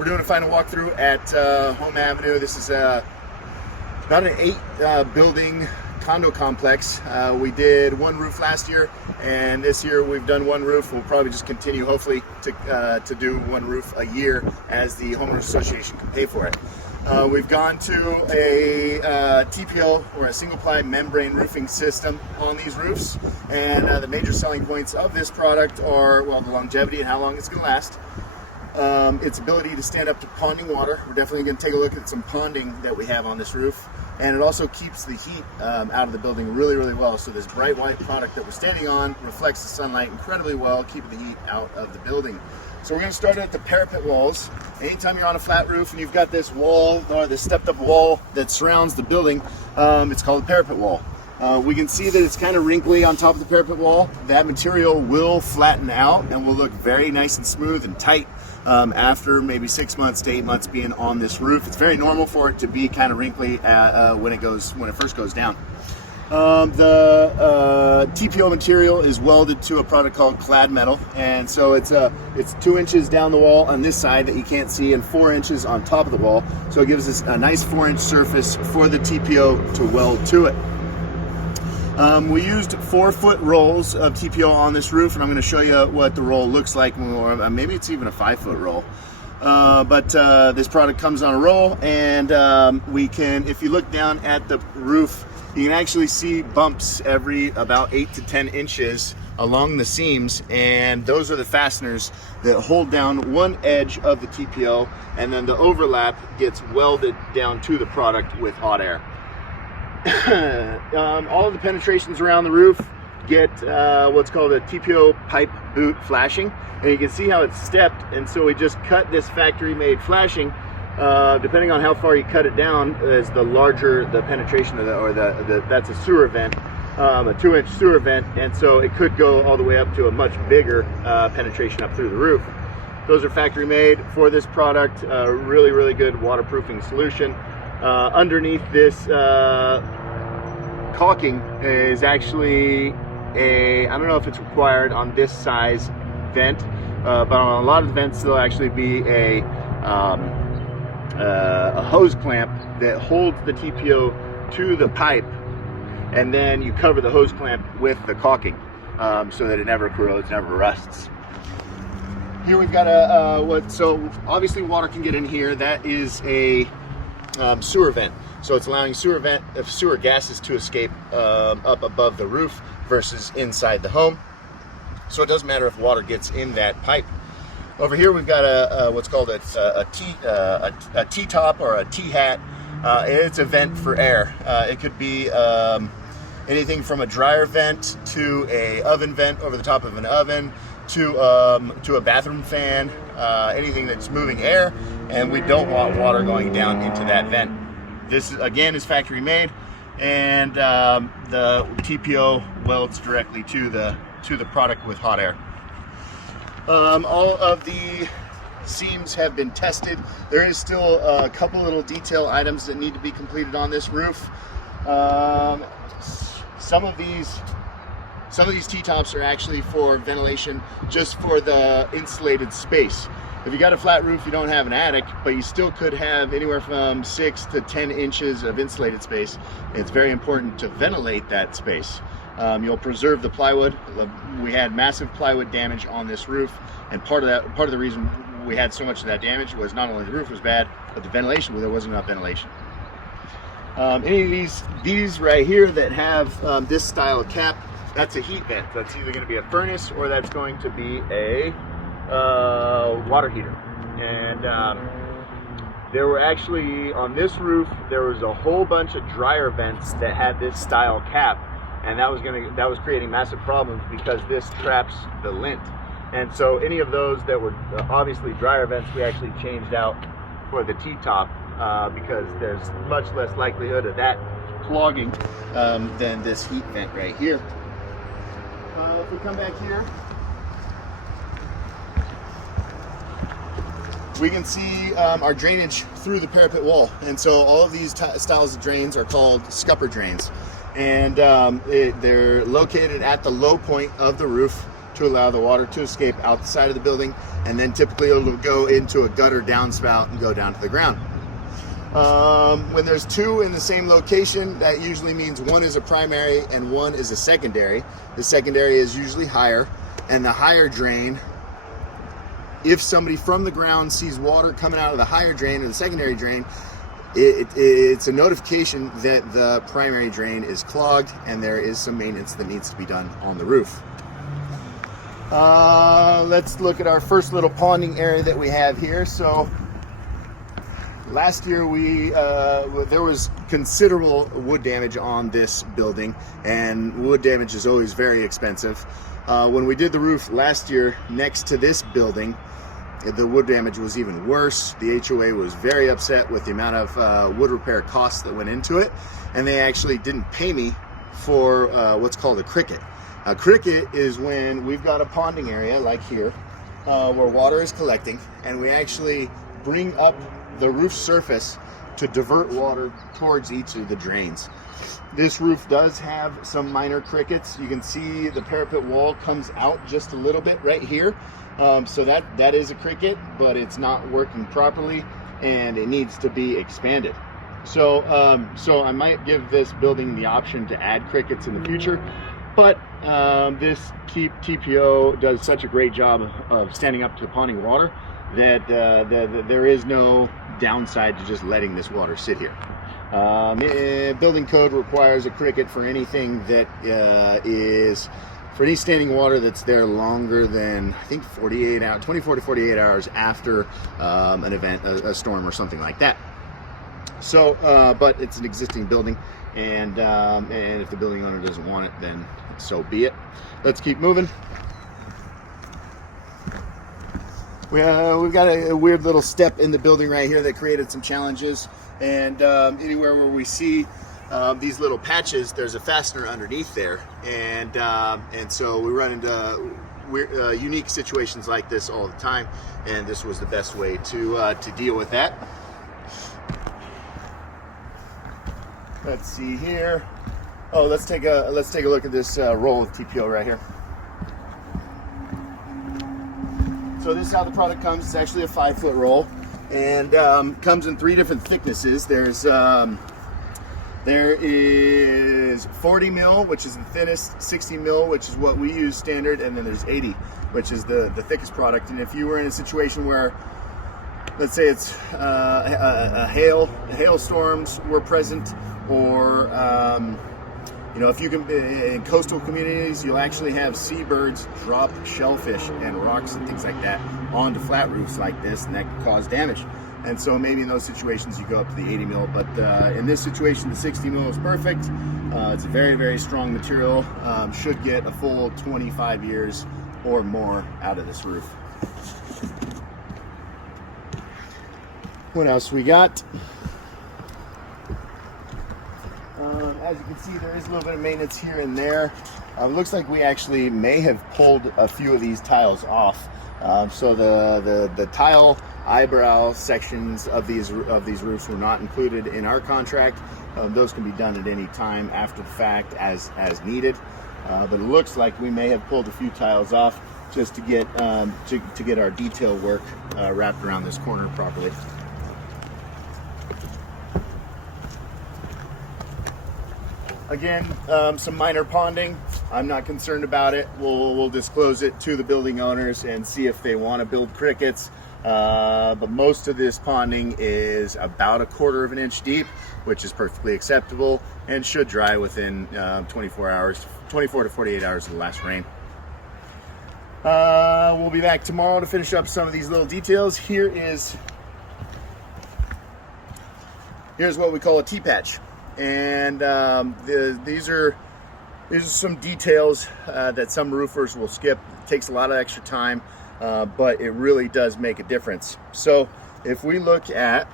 We're doing a final walkthrough at Home Avenue. This is about an 8 building condo complex. We did one roof last year, and this year we've done one roof. We'll probably just continue, hopefully, to do one roof a year as the homeowners association can pay for it. We've gone to a TPO, or a single ply membrane roofing system on these roofs, and the major selling points of this product are, well, the longevity and how long it's going to last. Its ability to stand up to ponding water. We're definitely going to take a look at some ponding that we have on this roof, and it also keeps the heat out of the building really, really well. So this bright white product that we're standing on reflects the sunlight incredibly well, keeping the heat out of the building. So we're going to start at the parapet walls. Anytime you're on a flat roof and you've got this wall, or this stepped up wall that surrounds the building, it's called a parapet wall. We can see that it's kind of wrinkly on top of the parapet wall. That material will flatten out and will look very nice and smooth and tight after maybe 6 months to 8 months being on this roof. It's very normal for it to be kind of wrinkly when it first goes down. The TPO material is welded to a product called clad metal, and so it's 2 inches down the wall on this side that you can't see, and 4 inches on top of the wall. So it gives us a nice 4-inch surface for the TPO to weld to it. We used 4-foot rolls of TPO on this roof, and I'm going to show you what the roll looks like. Maybe it's even a 5-foot roll. But this product comes on a roll, and if you look down at the roof, you can actually see bumps every about 8 to 10 inches along the seams, and those are the fasteners that hold down one edge of the TPO, and then the overlap gets welded down to the product with hot air. All of the penetrations around the roof get what's called a TPO pipe boot flashing, and you can see how it's stepped, and so we just cut this factory made flashing. Depending on how far you cut it down, is the larger the penetration of that's a sewer vent, a 2-inch sewer vent, and so it could go all the way up to a much bigger penetration up through the roof. Those are factory made for this product. Really, really good waterproofing solution. Underneath this caulking is actually I don't know if it's required on this size vent, but on a lot of the vents there'll actually be a hose clamp that holds the TPO to the pipe, and then you cover the hose clamp with the caulking so that it never corrodes, never rusts. Here we've got so obviously water can get in here. That is a sewer vent, so it's allowing sewer gases to escape up above the roof versus inside the home, so it doesn't matter if water gets in that pipe. Over here we've got what's called a T-top or a T-hat. It's a vent for air. It could be anything from a dryer vent to a oven vent over the top of an oven to a bathroom fan, anything that's moving air, and we don't want water going down into that vent. This again is factory made, and the TPO welds directly to the product with hot air. All of the seams have been tested. There is still a couple little detail items that need to be completed on this roof. Some of these T-tops are actually for ventilation, just for the insulated space. If you got a flat roof, you don't have an attic, but you still could have anywhere from 6 to 10 inches of insulated space. It's very important to ventilate that space. You'll preserve the plywood. We had massive plywood damage on this roof, and part of the reason we had so much of that damage was not only the roof was bad, but the ventilation, there wasn't enough ventilation. Any of these right here that have this style of cap, that's a heat vent. That's either going to be a furnace or that's going to be a water heater. And there were actually, on this roof, there was a whole bunch of dryer vents that had this style cap, and that was creating massive problems because this traps the lint. And so any of those that were obviously dryer vents, we actually changed out for the T-top because there's much less likelihood of that clogging than this heat vent right here. If we come back here, we can see our drainage through the parapet wall. And so all of these styles of drains are called scupper drains. And they're located at the low point of the roof to allow the water to escape out the side of the building, and then typically it'll go into a gutter downspout and go down to the ground. When there's two in the same location, that usually means one is a primary and one is a secondary. The secondary is usually higher, and the higher drain, if somebody from the ground sees water coming out of the higher drain or the secondary drain, it's a notification that the primary drain is clogged and there is some maintenance that needs to be done on the roof. Let's look at our first little ponding area that we have here. So last year there was considerable wood damage on this building, and wood damage is always very expensive. When we did the roof last year next to this building, the wood damage was even worse. The HOA was very upset with the amount of wood repair costs that went into it, and they actually didn't pay me for what's called a cricket. A cricket is when we've got a ponding area like here where water is collecting, and we actually bring up the roof surface to divert water towards each of the drains. This roof does have some minor crickets. You can see the parapet wall comes out just a little bit right here. So that is a cricket, but it's not working properly and it needs to be expanded. So I might give this building the option to add crickets in the future, but this TPO does such a great job of standing up to ponding water that there is no downside to just letting this water sit here. Building code requires a cricket for anything that is for any standing water that's there longer than, I think, 24 to 48 hours after an event, a storm or something like that. So, but it's an existing building, and if the building owner doesn't want it, then so be it. Let's keep moving. We've got a weird little step in the building right here that created some challenges, and anywhere where we see these little patches, there's a fastener underneath there, and so we run into unique situations like this all the time, and this was the best way to deal with that. Let's see here. Oh, let's take a look at this roll of TPO right here. So this is how the product comes. It's actually a 5-foot roll, and comes in 3 different thicknesses. There is 40 mil, which is the thinnest, 60 mil, which is what we use standard, and then there's 80, which is the thickest product. And if you were in a situation where, let's say it's hailstorms were present, or if you can, in coastal communities, you'll actually have seabirds drop shellfish and rocks and things like that onto flat roofs like this, and that can cause damage. And so maybe in those situations you go up to the 80 mil, but in this situation the 60 mil is perfect. It's a very, very strong material. Should get a full 25 years or more out of this roof. What else we got? As you can see, there is a little bit of maintenance here and there. Looks like we actually may have pulled a few of these tiles off. So the tile eyebrow sections of these roofs were not included in our contract. Those can be done at any time after the fact as needed. But it looks like we may have pulled a few tiles off just to get to get our detail work wrapped around this corner properly. Again, some minor ponding. I'm not concerned about it. We'll disclose it to the building owners and see if they want to build crickets. But most of this ponding is about 1/4 of an inch deep, which is perfectly acceptable and should dry within 24 to 48 hours of the last rain. We'll be back tomorrow to finish up some of these little details. Here's what we call a T-patch. And these are some details that some roofers will skip. It takes a lot of extra time, but it really does make a difference. So if we look at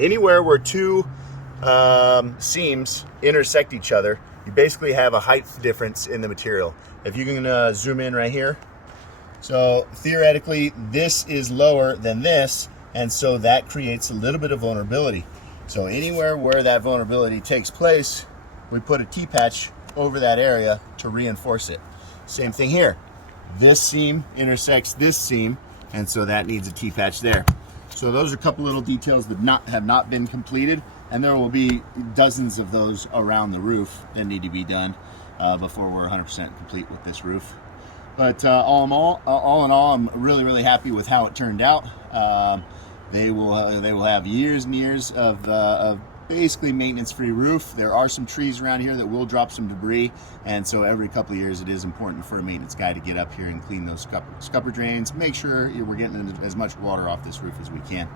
anywhere where 2 seams intersect each other, you basically have a height difference in the material. If you can zoom in right here. So theoretically, this is lower than this, and so that creates a little bit of vulnerability. So anywhere where that vulnerability takes place, we put a T-patch over that area to reinforce it. Same thing here. This seam intersects this seam, and so that needs a T-patch there. So those are a couple little details that have not been completed, and there will be dozens of those around the roof that need to be done before we're 100% complete with this roof. But all in all, I'm really happy with how it turned out. They will have years and years of basically maintenance-free roof. There are some trees around here that will drop some debris, and so every couple of years it is important for a maintenance guy to get up here and clean those scupper drains, make sure we're getting as much water off this roof as we can.